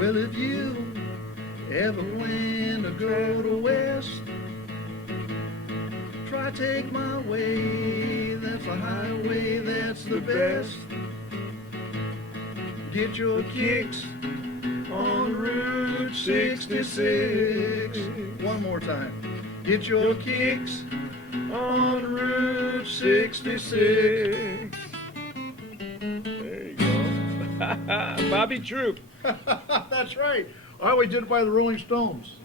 Well, if you ever plan to go to West, try take my way. That's a highway, that's the best. Get your kicks on Route 66. One more time. Get your kicks on Route 66. There you go. Bobby Troop. That's right. I always did it by the Rolling Stones.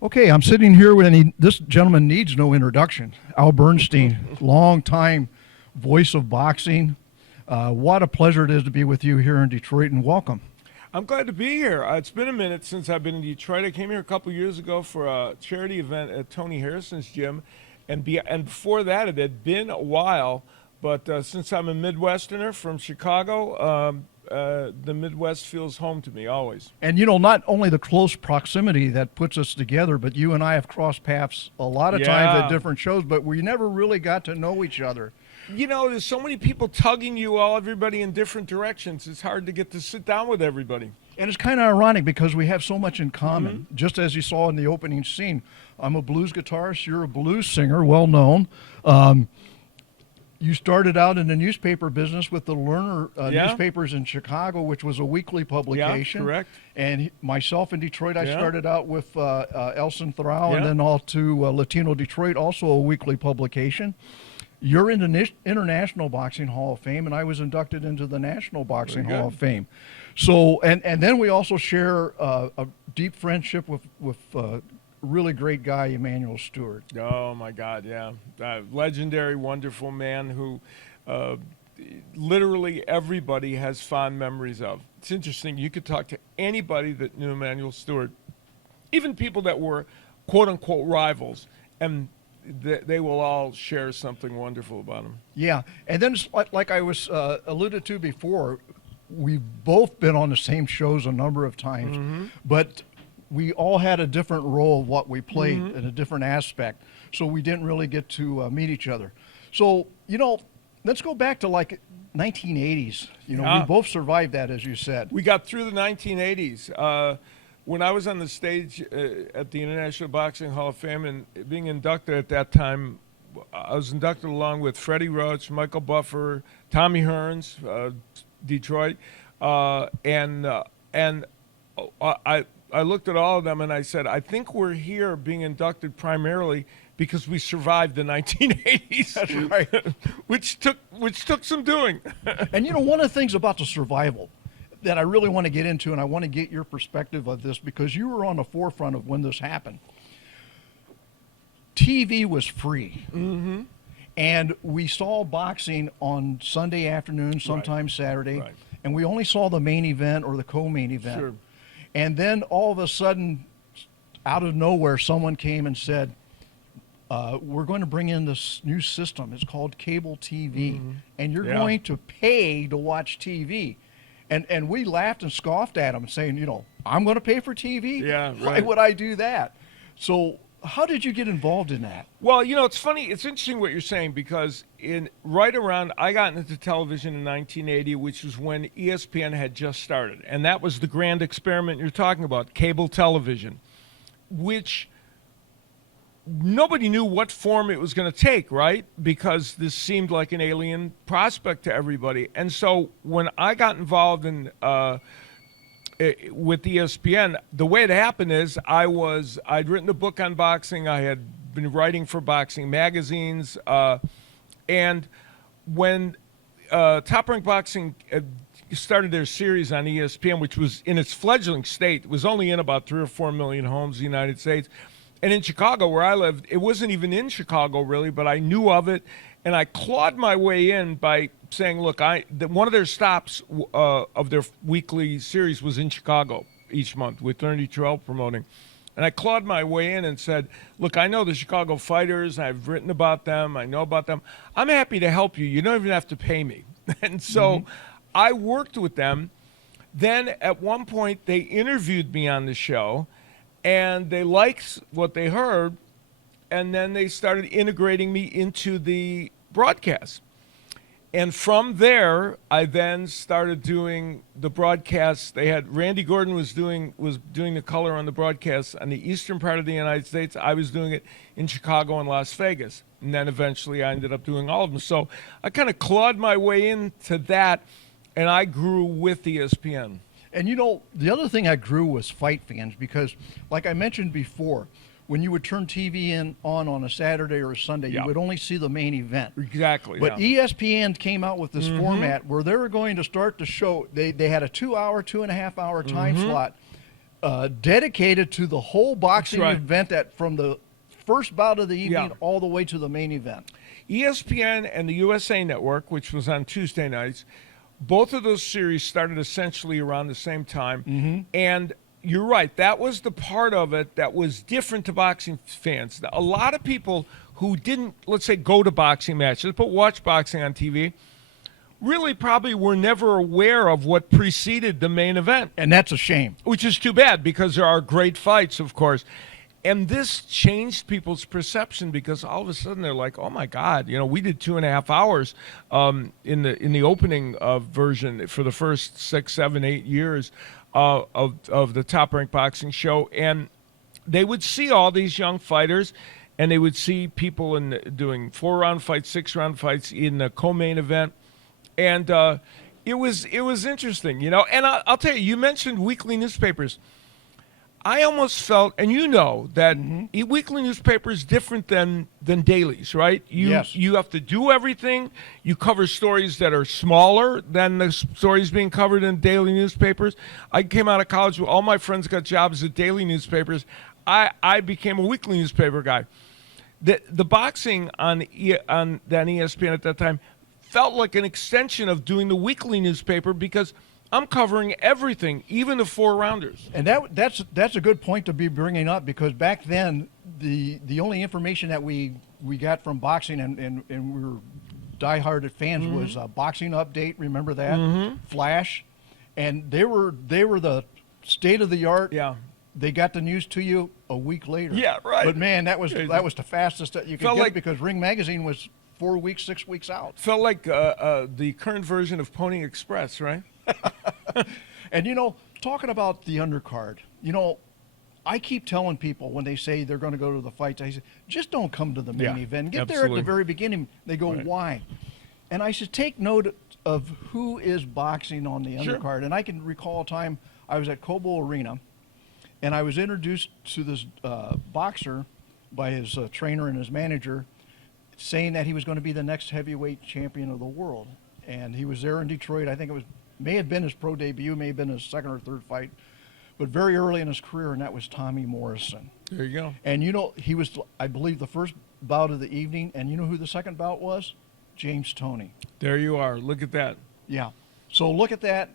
Okay, I'm sitting here with, this gentleman needs no introduction. Al Bernstein, longtime voice of boxing. What a pleasure it is to be with you here in Detroit, and welcome. I'm glad to be here. It's been a minute since I've been in Detroit. I came here a couple years ago for a charity event at Tony Harrison's gym, and before that it had been a while. But since I'm a Midwesterner from Chicago, the Midwest feels home to me always. And you know, not only the close proximity that puts us together, but you and I have crossed paths a lot of times at different shows, but we never really got to know each other. You know, there's so many people tugging everybody in different directions. It's hard to get to sit down with everybody. And it's kind of ironic because we have so much in common. Just as you saw in the opening scene, I'm a blues guitarist, you're a blues singer, well known. You started out in the newspaper business with the Lerner newspapers in Chicago, which was a weekly publication. Yeah, correct. And myself in Detroit, I started out with El Central and then all to Latino Detroit, also a weekly publication. You're in the International Boxing Hall of Fame, and I was inducted into the National Boxing Hall of Fame. So, and then we also share a deep friendship with really great guy, Emanuel Stewart. Oh, my God, yeah. Legendary, wonderful man who literally everybody has fond memories of. It's interesting. You could talk to anybody that knew Emanuel Stewart, even people that were quote-unquote rivals, and they will all share something wonderful about him. Yeah, and then like I was alluded to before, we've both been on the same shows a number of times, but we all had a different role of what we played in a different aspect, so we didn't really get to meet each other. So, you know, let's go back to like 1980s. You know, we both survived that, as you said. We got through the 1980s. When I was on the stage at the International Boxing Hall of Fame and being inducted at that time, I was inducted along with Freddie Roach, Michael Buffer, Tommy Hearns, Detroit, and I looked at all of them and I said, I think we're here being inducted primarily because we survived the 1980s. That's right. which took some doing. And you know, one of the things about the survival that I really want to get into, and I want to get your perspective of this because you were on the forefront of when this happened. TV was free. And we saw boxing on Sunday afternoon, sometimes Saturday, and we only saw the main event or the co-main event. Sure. And then all of a sudden, out of nowhere, someone came and said, we're going to bring in this new system. It's called cable TV, and you're going to pay to watch TV. And we laughed and scoffed at him, saying, you know, I'm going to pay for TV? Yeah, right. Why would I do that? So how did you get involved in that? Well, you know, it's funny. It's interesting what you're saying because I got into television in 1980, which was when ESPN had just started. And that was the grand experiment you're talking about, cable television, which nobody knew what form it was going to take, right? Because this seemed like an alien prospect to everybody. And so when I got involved in with ESPN, the way it happened is I'd written a book on boxing. I had been writing for boxing magazines. And when Top Rank Boxing started their series on ESPN, which was in its fledgling state, it was only in about 3 or 4 million homes in the United States. And in Chicago, where I lived, it wasn't even in Chicago, really, but I knew of it. And I clawed my way in by saying, look, one of their stops of their weekly series was in Chicago each month with Ernie Terrell promoting. And I clawed my way in and said, look, I know the Chicago fighters. I've written about them. I know about them. I'm happy to help you. You don't even have to pay me. And so I worked with them. Then at one point, they interviewed me on the show. And they liked what they heard, and then they started integrating me into the broadcast. And from there, I then started doing the broadcasts. They had Randy Gordon was doing the color on the broadcasts on the eastern part of the United States. I was doing it in Chicago and Las Vegas. And then eventually I ended up doing all of them. So I kind of clawed my way into that, and I grew with ESPN. And the other thing I grew was fight fans, because like I mentioned before, when you would turn TV on a Saturday or a Sunday, you would only see the main event. Exactly. But ESPN came out with this format where they were going to start the show. They had a 2.5 hour time slot dedicated to the whole boxing event from the first bout of the evening all the way to the main event. ESPN and the USA Network, which was on Tuesday nights, both of those series started essentially around the same time. And you're right. That was the part of it that was different to boxing fans. A lot of people who didn't, let's say, go to boxing matches, but watch boxing on TV, really probably were never aware of what preceded the main event. And that's a shame. Which is too bad, because there are great fights, of course. And this changed people's perception, because all of a sudden they're like, "Oh my God! We did 2.5 hours in the opening version for the first 6, 7, 8 years of the Top Rank Boxing show." And they would see all these young fighters, and they would see people doing 4-round fights, 6-round fights in the co-main event, and it was interesting, And I'll tell you, you mentioned weekly newspapers. I almost felt, and that weekly newspaper is different than dailies, right? You have to do everything. You cover stories that are smaller than the stories being covered in daily newspapers. I came out of college, all my friends got jobs at daily newspapers. I became a weekly newspaper guy. The boxing on that ESPN at that time felt like an extension of doing the weekly newspaper, because I'm covering everything, even the 4-rounders. And that's a good point to be bringing up, because back then the only information that we got from boxing and we were diehard fans was Boxing Update. Remember that? Flash, and they were the state of the art. Yeah. They got the news to you a week later. Yeah, right. But man, that was the fastest that you could get, because Ring Magazine was 4 weeks, 6 weeks out. Felt like the current version of Pony Express, right? And talking about the undercard, I keep telling people when they say they're going to go to the fights, I say, just don't come to the main event. Get there at the very beginning. They go, why? And I said, take note of who is boxing on the undercard. And I can recall a time I was at Cobo Arena, and I was introduced to this boxer by his trainer and his manager, saying that he was going to be the next heavyweight champion of the world. And he was there in Detroit. I think it may have been his pro debut, may have been his second or third fight, but very early in his career, and that was Tommy Morrison. There you go. And he was, I believe, the first bout of the evening, and you know who the second bout was? James Toney. There you are. Look at that. Yeah. So look at that,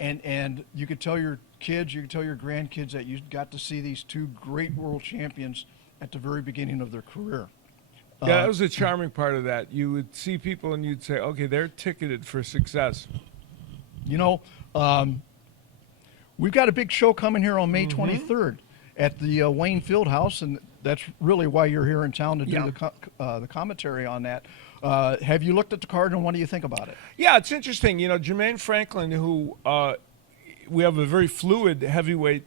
and you could tell your kids, you could tell your grandkids that you got to see these two great world champions at the very beginning of their career. Yeah, that was a charming part of that. You would see people and you'd say, okay, they're ticketed for success. We've got a big show coming here on May 23rd at the Wayne Fieldhouse, and that's really why you're here in town to do the commentary on that. Have you looked at the card, and what do you think about it? Yeah, it's interesting. Jermaine Franklin, who we have a very fluid heavyweight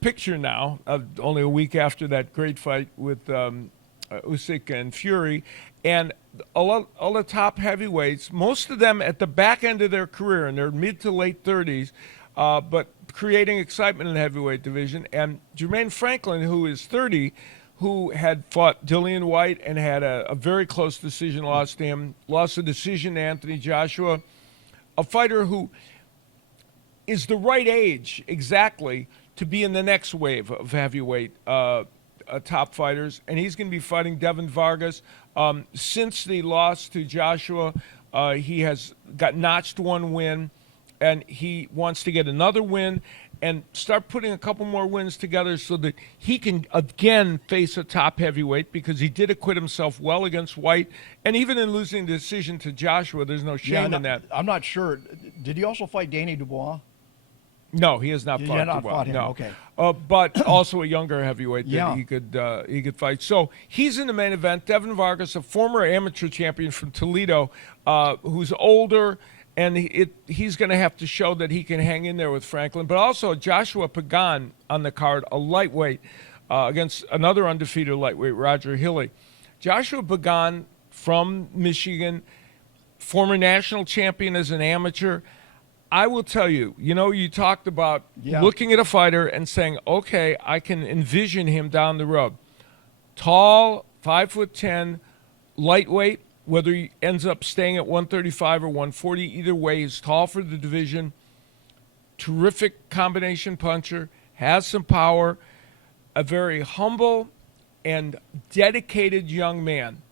picture now, only a week after that great fight with Usyk and Fury, and all the top heavyweights, most of them at the back end of their career in their mid to late 30s, but creating excitement in the heavyweight division. And Jermaine Franklin, who is 30, who had fought Dillian White and had a very close decision loss to him, lost a decision to Anthony Joshua, a fighter who is the right age exactly to be in the next wave of heavyweight top fighters, and he's going to be fighting Devin Vargas. Since the loss to Joshua, he has got notched one win, and he wants to get another win and start putting a couple more wins together so that he can again face a top heavyweight, because he did acquit himself well against White, and even in losing the decision to Joshua, there's no shame in that. I'm not sure. Did he also fight Danny Dubois? No, he has not You fought. have not well. fought him, No. okay. But also a younger heavyweight Yeah. that he could fight. So he's in the main event. Devin Vargas, a former amateur champion from Toledo, who's older, and he's going to have to show that he can hang in there with Franklin. But also Joshua Pagan on the card, a lightweight, against another undefeated lightweight, Roger Hilly. Joshua Pagan from Michigan, former national champion as an amateur. I will tell you, you talked about looking at a fighter and saying, okay, I can envision him down the road. Tall, 5'10", lightweight, whether he ends up staying at 135 or 140, either way, he's tall for the division. Terrific combination puncher, has some power, a very humble and dedicated young man.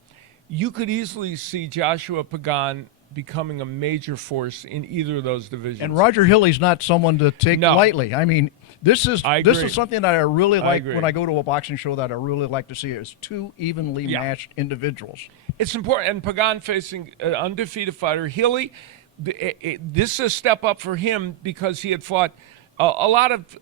You could easily see Joshua Pagan becoming a major force in either of those divisions. And Roger Hilly's not someone to take No. lightly. I mean, this is agree. something that I really like agree. when I go to a boxing show, that I really like to see is two evenly matched individuals. It's important. And Pagan facing an undefeated fighter. Hilly, this is a step up for him because he had fought a lot of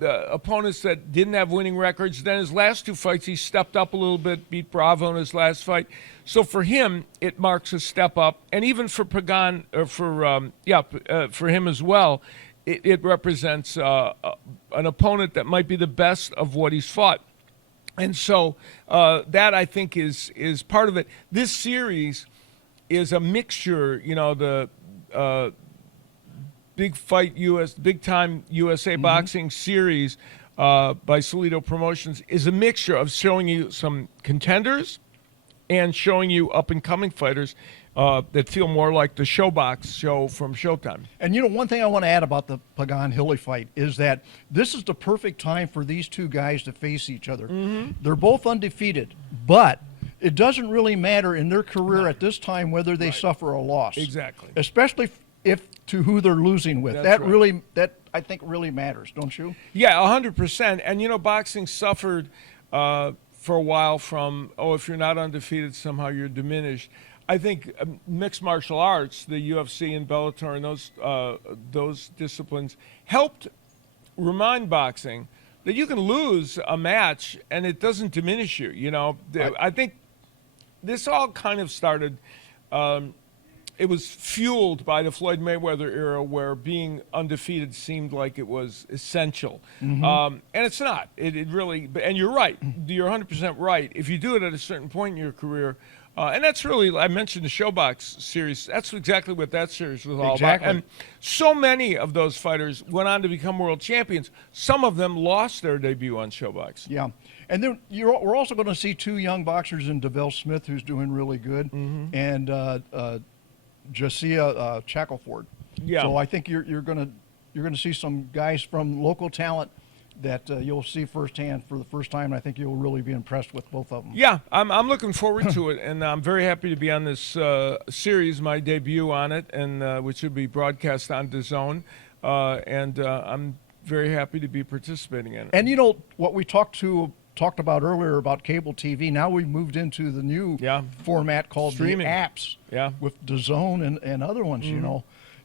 opponents that didn't have winning records. Then his last two fights, he stepped up a little bit, beat Bravo in his last fight. So for him, it marks a step up. And even for Pagan, or for him as well, it represents an opponent that might be the best of what he's fought. And so that, I think, is part of it. This series is a mixture, the big time USA boxing series by Salido Promotions is a mixture of showing you some contenders and showing you up and coming fighters that feel more like the Showbox show from Showtime. And one thing I want to add about the Pagan Hilly fight is that this is the perfect time for these two guys to face each other. They're both undefeated, but it doesn't really matter in their career at this time whether they suffer a loss. Exactly. Especially if to who they're losing with. That's right. That I think really matters, don't you? Yeah, 100%. And boxing suffered for a while from, if you're not undefeated, somehow you're diminished. I think mixed martial arts, the UFC and Bellator and those disciplines helped remind boxing that you can lose a match and it doesn't diminish you. I think this all kind of started. It was fueled by the Floyd Mayweather era, where being undefeated seemed like it was essential, and it's not. It really. And you're right. You're 100% right. If you do it at a certain point in your career. And that's really, I mentioned the Showbox series. That's exactly what that series was all about. And so many of those fighters went on to become world champions. Some of them lost their debut on Showbox. Yeah. And then we're also going to see two young boxers in DeVille Smith, who's doing really good, and Josiah Shackelford. Yeah. So I think you're going to see some guys from local talent that you'll see firsthand for the first time. I think you'll really be impressed with both of them. Yeah, I'm looking forward to it, and I'm very happy to be on this series, my debut on it, and which will be broadcast on DAZN, and I'm very happy to be participating in it. And what we talked about earlier about cable TV, now we've moved into the new format called streaming. The apps with DAZN and other ones,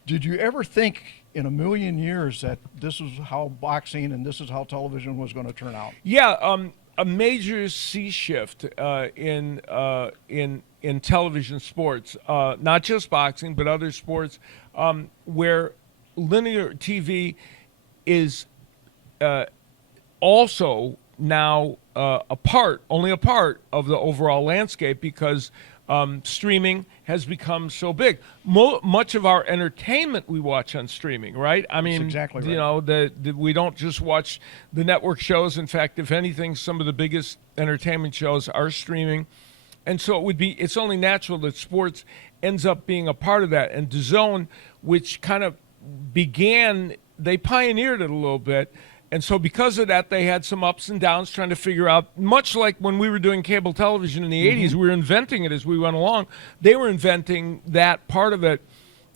Did you ever think in a million years that this is how boxing and this is how television was going to turn out? Yeah, a major sea shift in television sports, not just boxing, but other sports, where linear TV is also now only a part of the overall landscape, because streaming has become so big. Much of our entertainment we watch on streaming, right? I mean, that's exactly right. We don't just watch the network shows. In fact, if anything, some of the biggest entertainment shows are streaming. And so it's only natural that sports ends up being a part of that. And DAZN, which kind of they pioneered it a little bit. And so because of that, they had some ups and downs trying to figure out, much like when we were doing cable television in the 80s, we were inventing it as we went along. They were inventing that part of it.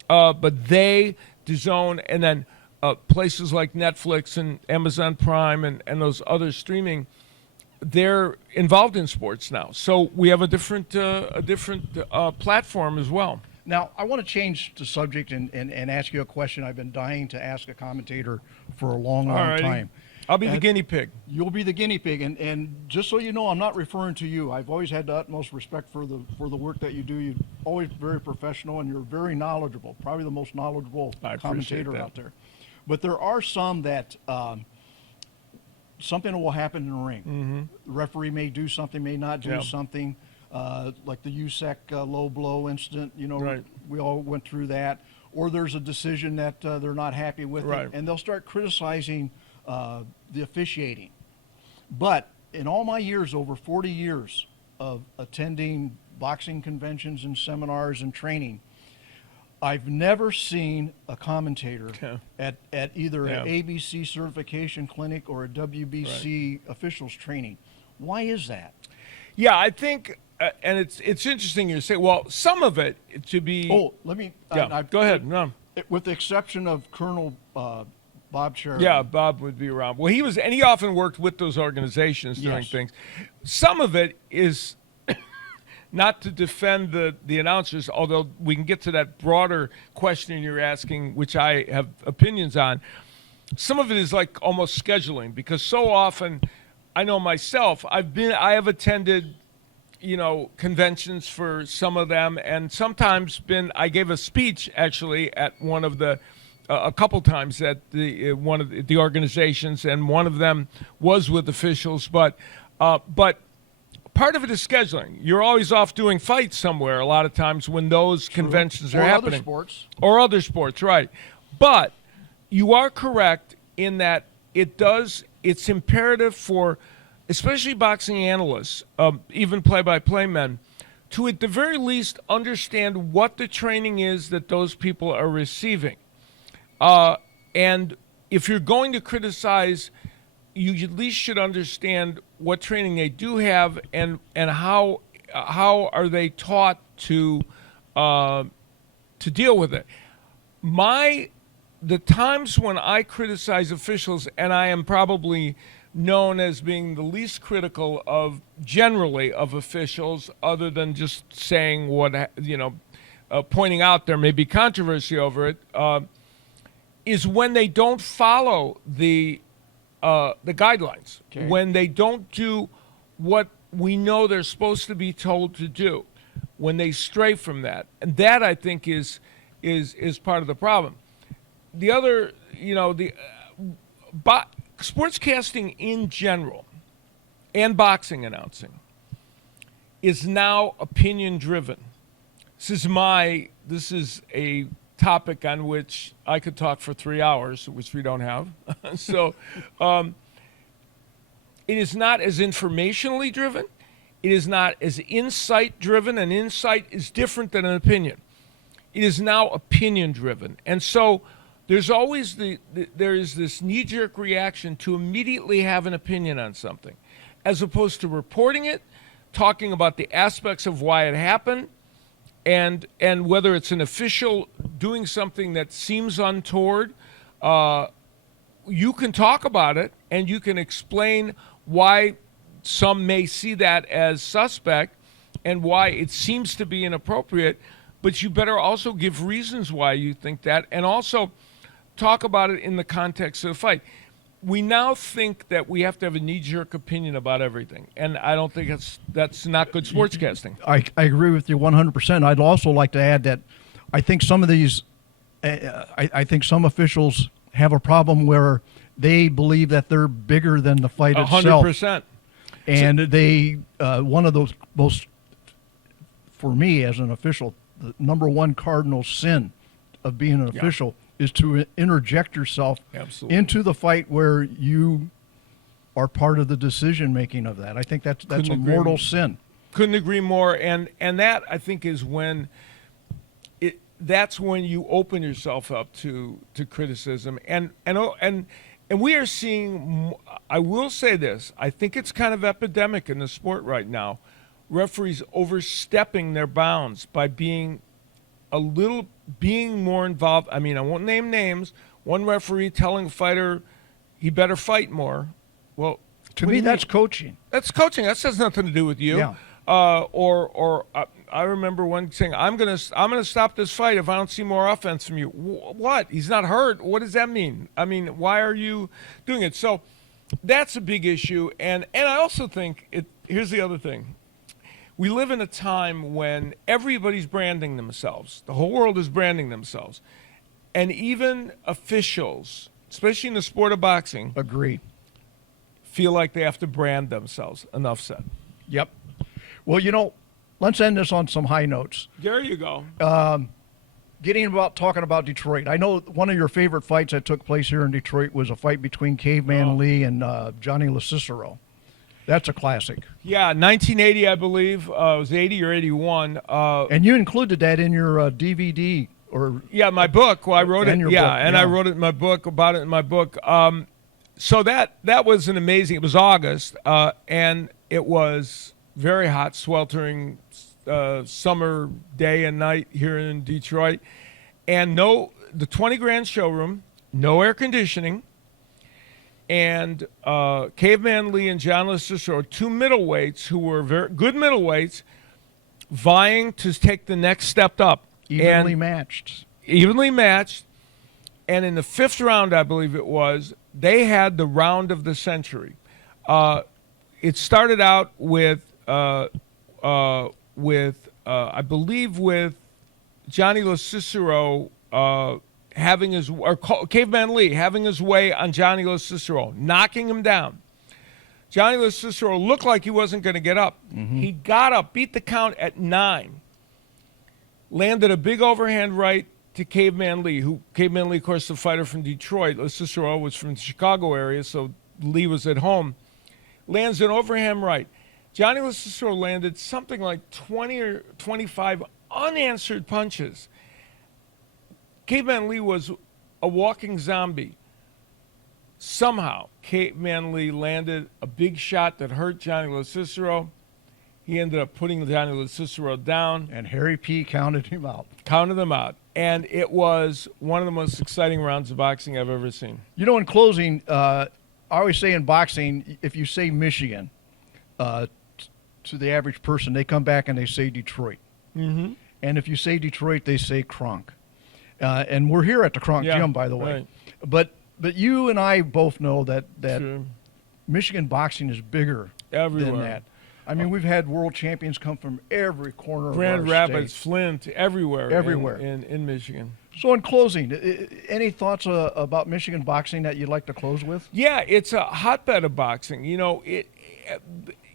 But DAZN, and then places like Netflix and Amazon Prime and those other streaming, they're involved in sports now. So we have a different platform as well. Now, I want to change the subject and ask you a question I've been dying to ask a commentator for a long time. I'll be the guinea pig. You'll be the guinea pig, and just so you know, I'm not referring to you. I've always had the utmost respect for the work that you do. You're always very professional, and you're very knowledgeable, probably the most knowledgeable commentator out there. But there are some that something will happen in the ring. Mm-hmm. The referee may do something, may not do something, like the USEC low blow incident. You know, we all went through that. Or there's a decision that they're not happy with, it, and they'll start criticizing the officiating. But in all my years, over 40 years of attending boxing conventions and seminars and training, I've never seen a commentator at either an ABC certification clinic or a WBC officials training. Why is that? Yeah, I think, and it's interesting you say, well, some of it to be. Oh, let me. Go ahead. No. With the exception of Colonel Bob Sheridan. Yeah, Bob would be around. Well, he often worked with those organizations doing things. Some of it is not to defend the announcers, although we can get to that broader question you're asking, which I have opinions on. Some of it is like almost scheduling, because so often, I know myself, I have attended, conventions for some of them, and sometimes I gave a speech actually at one of the a couple times at one of the organizations, and one of them was with officials. But part of it is scheduling. You're always off doing fights somewhere a lot of times when those conventions are happening. Or other sports, right. But you are correct in that it's imperative for, especially boxing analysts, even play-by-play men, to at the very least understand what the training is that those people are receiving. And if you're going to criticize, you at least should understand what training they do have and how are they taught to deal with it. The times when I criticize officials, and I am probably known as being the least critical of officials, other than just saying pointing out there may be controversy over it, is when they don't follow the guidelines, when they don't do what we know they're supposed to be told to do, when they stray from that, and that I think is part of the problem. The other, sportscasting in general, and boxing announcing, is now opinion driven. This is a topic on which I could talk for 3 hours, which we don't have. So it is not as informationally driven. It is not as insight driven, and insight is different than an opinion. It is now opinion driven. And so there's always there is this knee-jerk reaction to immediately have an opinion on something, as opposed to reporting it, talking about the aspects of why it happened, and whether it's an official doing something that seems untoward. You can talk about it, and you can explain why some may see that as suspect and why it seems to be inappropriate, but you better also give reasons why you think that, and also talk about it in the context of the fight. We now think that we have to have a knee-jerk opinion about everything, and I don't think that's not good sportscasting. I agree with you 100%. I'd also like to add that I think some of these, I think some officials have a problem where they believe that they're bigger than the fight itself. 100%. And they, one of those most, for me as an official, the number one cardinal sin of being an official is to interject yourself into the fight where you are part of the decision making of that. I think that's a mortal sin. Couldn't agree more. And that, I think, is when that's when you open yourself up to criticism. And we are seeing, I will say this, I think it's kind of epidemic in the sport right now, referees overstepping their bounds by being more involved. I mean, I won't name names. One referee telling a fighter he better fight more. Well, to me, that's coaching. That's coaching. That has nothing to do with you. Yeah. I remember one saying, I'm gonna stop this fight if I don't see more offense from you. What? He's not hurt. What does that mean? I mean, why are you doing it? So that's a big issue. And I also think here's the other thing. We live in a time when everybody's branding themselves. The whole world is branding themselves. And even officials, especially in the sport of boxing, Agree. feel like they have to brand themselves. Enough said. Yep. Well, let's end this on some high notes. There you go. Talking about Detroit. I know one of your favorite fights that took place here in Detroit was a fight between Caveman Lee and Johnny LaCicero. That's a classic. Yeah, 1980, I believe. It was 80 or 81. And you included that in your DVD or my book. Well, I wrote it. book, I wrote it in my book, about it in my book. So that was an amazing. It was August, and it was very hot, sweltering summer day and night here in Detroit, and the 20 grand showroom, no air conditioning, and Caveman Lee and John LaCicero, two middleweights who were very good middleweights, vying to take the next step up. evenly matched. Evenly matched, and in the fifth round, I believe it was, they had the round of the century. It started out with I believe with Johnny LaCicero Caveman Lee having his way on Johnny LaCicero, knocking him down. Johnny LaCicero looked like he wasn't going to get up. Mm-hmm. He got up, beat the count at 9, landed a big overhand right to Caveman Lee, Caveman Lee, of course, the fighter from Detroit. LaCicero was from the Chicago area, so Lee was at home. Lands an overhand right. Johnny LaCicero landed something like 20 or 25 unanswered punches. Caveman Lee was a walking zombie. Somehow, Caveman Lee landed a big shot that hurt Johnny LaCicero. He ended up putting Johnny LaCicero down. And Harry P. counted him out. And it was one of the most exciting rounds of boxing I've ever seen. In closing, I always say in boxing, if you say Michigan, to the average person, they come back and they say Detroit. Mm-hmm. And if you say Detroit, they say Kronk. And we're here at the Kronk Gym, by the way. Right. But you and I both know that Sure. Michigan boxing is bigger Everywhere. than that. I mean, we've had world champions come from every corner Grand of our Rapids, state. Flint, everywhere. Everywhere. In Michigan. So in closing, any thoughts about Michigan boxing that you'd like to close with? Yeah, it's a hotbed of boxing.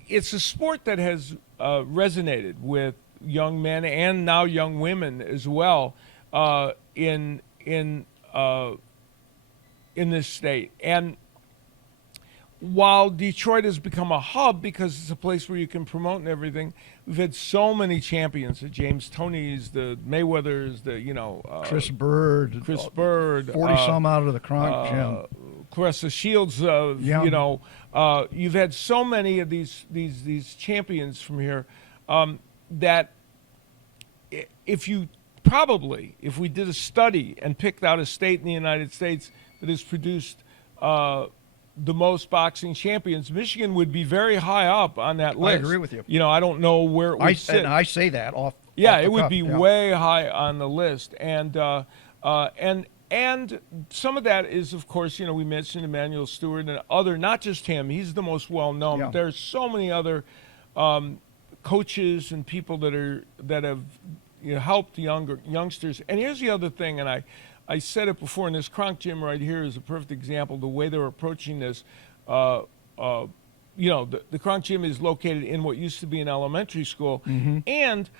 It's a sport that has resonated with young men and now young women as well in this state. And while Detroit has become a hub because it's a place where you can promote and everything, we've had so many champions: the James Tonys, the Mayweathers, Chris Bird, 40 some out of the Kronk Gym. Clarissa Shields, you've had so many of these champions from here that if we did a study and picked out a state in the United States that has produced the most boxing champions, Michigan would be very high up on that list. I agree with you. I don't know where it would sit. And I say that off. Yeah, off the it would cuff, be way high on the list, and some of that is, of course, we mentioned Emmanuel Stewart and other, not just him. He's the most well known. Yeah. There's so many other coaches and people that have helped youngsters. And here's the other thing, and I said it before, and this Kronk Gym right here is a perfect example of the way they're approaching this. The Kronk Gym is located in what used to be an elementary school, and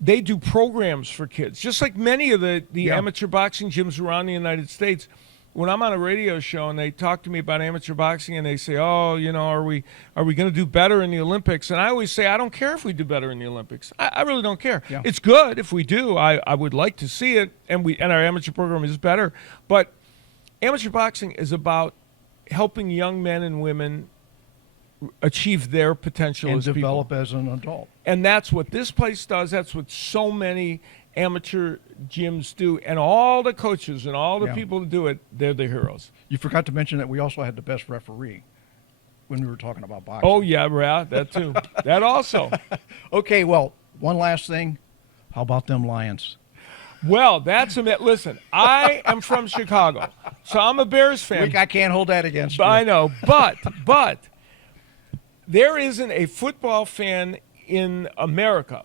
they do programs for kids, just like many of the amateur boxing gyms around the United States. When I'm on a radio show and they talk to me about amateur boxing and they say, are we going to do better in the Olympics? And I always say, I don't care if we do better in the Olympics. I really don't care. Yeah. It's good if we do. I would like to see it, and our amateur program is better. But amateur boxing is about helping young men and women achieve their potential and as develop people. as an adult. And that's what this place does. That's what so many amateur gyms do. And all the coaches and all the people that do it, they're the heroes. You forgot to mention that we also had the best referee when we were talking about boxing. Oh, yeah, that too. That also. Okay, well, one last thing. How about them Lions? Well, that's listen, I am from Chicago, so I'm a Bears fan. I can't hold that against you. I know, but there isn't a football fan in America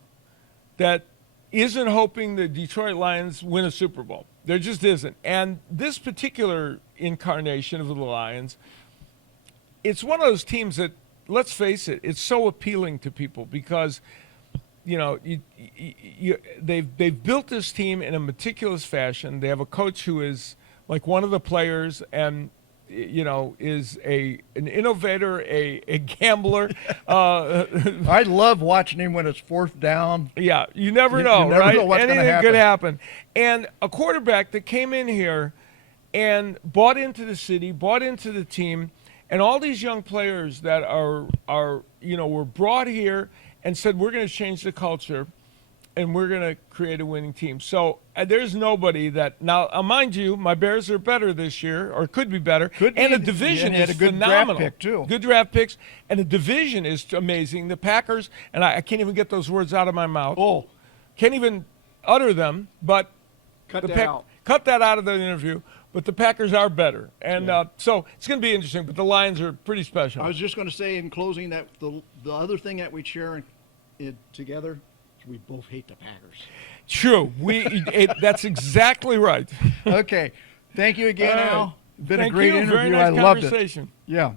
that isn't hoping the Detroit Lions win a Super Bowl. There just isn't. And this particular incarnation of the Lions, it's one of those teams that, let's face it, it's so appealing to people because they've built this team in a meticulous fashion. They have a coach who is like one of the players and is an innovator, a gambler. I love watching him when it's fourth down. Yeah, you never know, you never right? know what's gonna Anything happen. could happen. And a quarterback that came in here and bought into the city, bought into the team, and all these young players that are were brought here and said, we're going to change the culture and we're going to create a winning team. So there's nobody that now, mind you, my Bears are better this year, or could be better. And the division is a good phenomenal. draft pick too. Good draft picks, and the division is amazing. The Packers, and I can't even get those words out of my mouth. Oh, Can't even utter them, but cut that out. Cut that out of the interview. But the Packers are better, and so it's going to be interesting. But the Lions are pretty special. I was just going to say in closing that the other thing that we share together is we both hate the Packers. True. That's exactly right. Okay. Thank you again, All right. Al. Been Thank a great you. interview. Very nice I loved it. conversation. Yeah.